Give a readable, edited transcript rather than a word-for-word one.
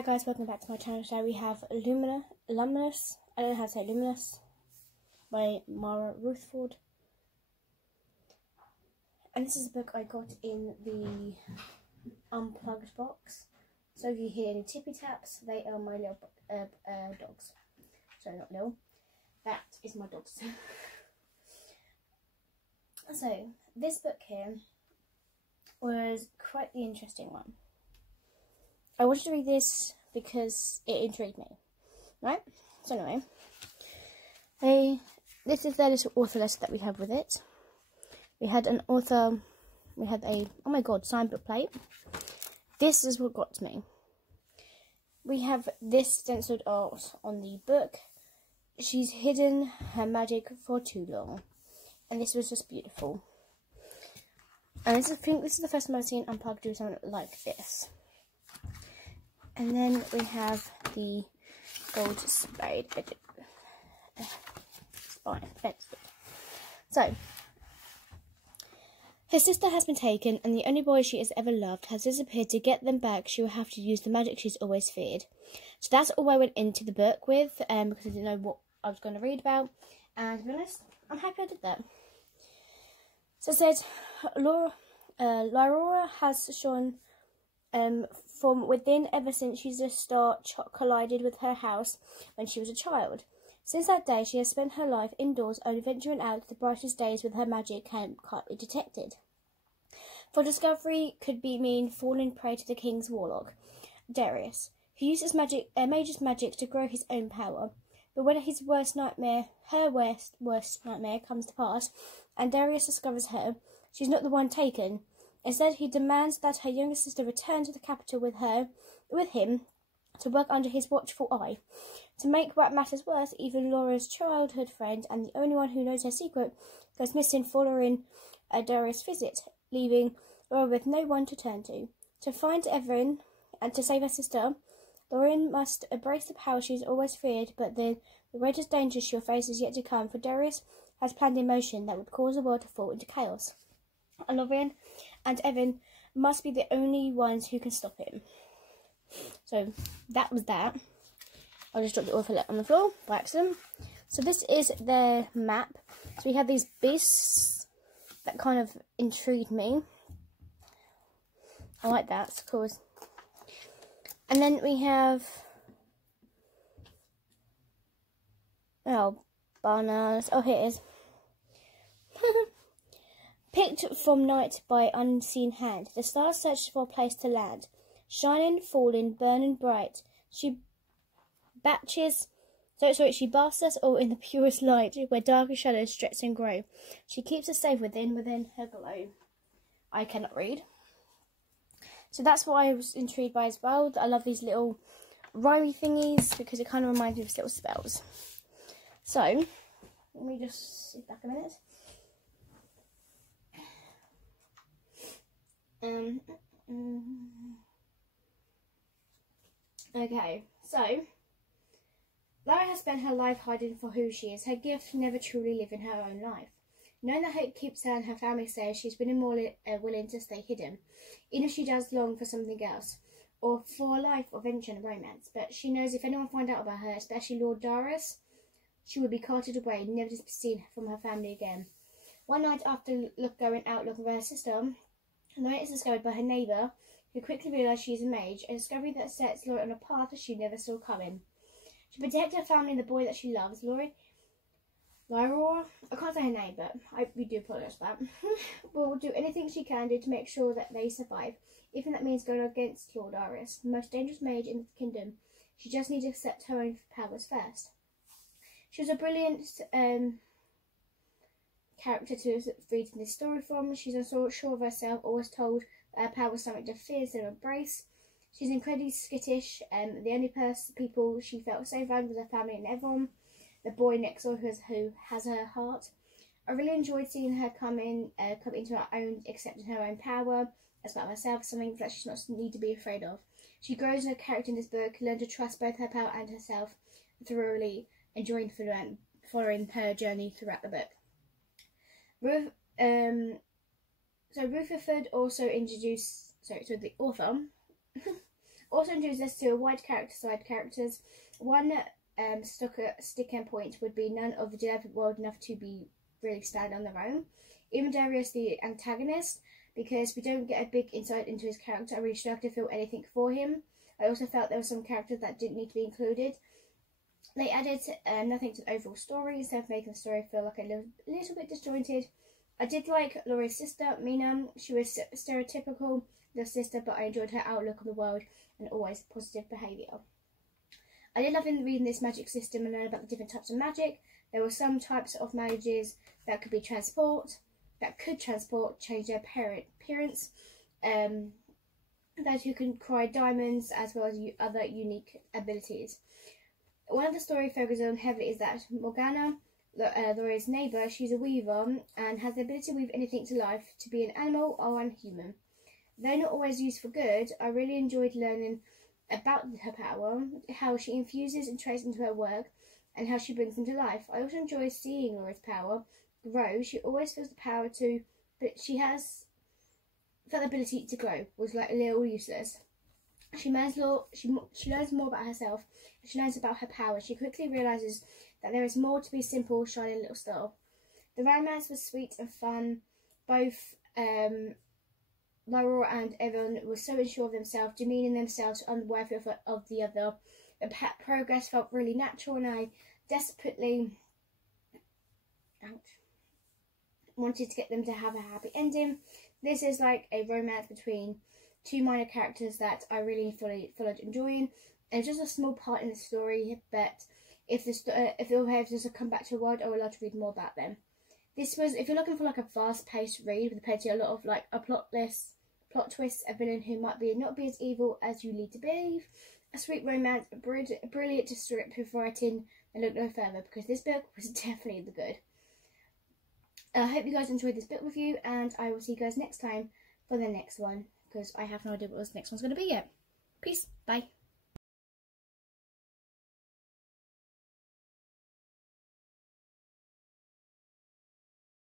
Hi guys, welcome back to my channel. Today we have Luminous, I don't know how to say Luminous, by Rutherford. And this is a book I got in the unplugged box. So if you hear any tippy taps, they are my little dogs. Sorry, not little. That is my dogs. So this book here was quite the interesting one. I wanted to read this because it intrigued me, right? So anyway, this is the little author list that we have with it. We had an author, we had a, oh my god, signed book plate. This is what got to me. We have this stenciled art on the book. She's hidden her magic for too long. And this was just beautiful. And I think this is the first time I've seen Unplugged do something like this. And then we have the gold spade. So, her sister has been taken, and the only boy she has ever loved has disappeared. To get them back, she will have to use the magic she's always feared. So that's all I went into the book with, because I didn't know what I was going to read about. And to be honest, I'm happy I did that. So it said, Laura has shown from within ever since she's a star collided with her house when she was a child. Since that day, she has spent her life indoors, only venturing out the brightest days with her magic can't be detected. For discovery could mean falling prey to the king's warlock, Darius, who uses mage's magic to grow his own power. But when his worst nightmare, worst nightmare comes to pass, and Darius discovers her, she's not the one taken. Instead, he demands that her younger sister return to the capital with him, to work under his watchful eye. To make what matters worse, even Laura's childhood friend and the only one who knows her secret goes missing following Darius' visit, leaving Laura with no one to turn to. To find Evelyn and to save her sister, Lauren must embrace the power she's always feared, but the greatest danger she'll face is yet to come, for Darius has planned a motion that would cause the world to fall into chaos. And Lauren and Evan must be the only ones who can stop him. So that was that. I just dropped the author on the floor by accident. So this is their map. So we have these beasts that kind of intrigued me. I like that, it's cool. And then we have, oh, bananas. Oh, here it is. Picked from night by unseen hand, the stars searched for a place to land. Shining, falling, burning bright, she basks us all in the purest light, where darker shadows stretch and grow. She keeps us safe within her glow. I cannot read. So that's what I was intrigued by as well. I love these little rhymey thingies because it kind of reminds me of little spells. So, let me just sit back a minute. Okay, so Laura has spent her life hiding for who she is. Her gift, never truly living her own life. Knowing that hope keeps her and her family safe, she's been more willing to stay hidden, even if she does long for something else, or for a life of adventure and romance. But she knows if anyone finds out about her, especially Lord Darius, she would be carted away, never to be seen from her family again. One night after going out looking for her sister, Laura is discovered by her neighbour, who quickly realises she is a mage, a discovery that sets Laura on a path that she never saw coming. To protect her family and the boy that she loves, Laura, I can't say her name, but we do apologise for that, will do anything she can do to make sure that they survive, even that means going against Lord Darius, the most dangerous mage in the kingdom. She just needs to accept her own powers first. She was a brilliant character to read this story from. She's also sure of herself, always told that her power was something to fear instead of embrace. She's incredibly skittish, the only people she felt safe around was her family and everyone. The boy next door who has her heart. I really enjoyed seeing her come into her own, accepting her own power as about herself, something that she does not need to be afraid of. She grows as a character in this book, learn to trust both her power and herself, thoroughly enjoying following her journey throughout the book. So Rutherford also introduced, the author Also introduced us to a wide side characters. One stick-end point would be none of the Jedi were old enough to be really stand on their own. Even Darius, the antagonist, because we don't get a big insight into his character, I really struggled to feel anything for him. I also felt there were some characters that didn't need to be included. They added nothing to the overall story instead of making the story feel like a little bit disjointed. I did like Laurie's sister, Mina. She was stereotypical little sister, but I enjoyed her outlook on the world and always positive behaviour. I did love reading this magic system and learn about the different types of magic. There were some types of mages that could transport, change their appearance. Those who can cry diamonds, as well as other unique abilities. One of the story focuses on heavily is that Morgana, Laurie's neighbour, she's a weaver and has the ability to weave anything to life, to be an animal or a human. Though not always used for good, I really enjoyed learning about her power, how she infuses and traces into her work, and how she brings them to life. I also enjoy seeing Laura's power grow. She always feels the power to, but she has felt the ability to grow was like a little useless. She learns more about herself. She learns about her power. She quickly realises that there is more to be simple, shiny little star. The romance was sweet and fun. Both Laura and Evan were so unsure of themselves, demeaning themselves unworthy of the other. The progress felt really natural, and I desperately wanted to get them to have a happy ending. This is like a romance between two minor characters that I really followed enjoying, and it's just a small part in the story, but if the behaviours doesn't come back to the world, I would love to read more about them. This was, if you're looking for like a fast-paced read with plenty a lot of like a plot twist, a villain who might not be as evil as you lead to believe, a sweet romance, brilliant descriptive writing, and look no further, because this book was definitely the good. I hope you guys enjoyed this book review, and I will see you guys next time for the next one, because I have no idea what this next one's going to be yet. Peace, bye.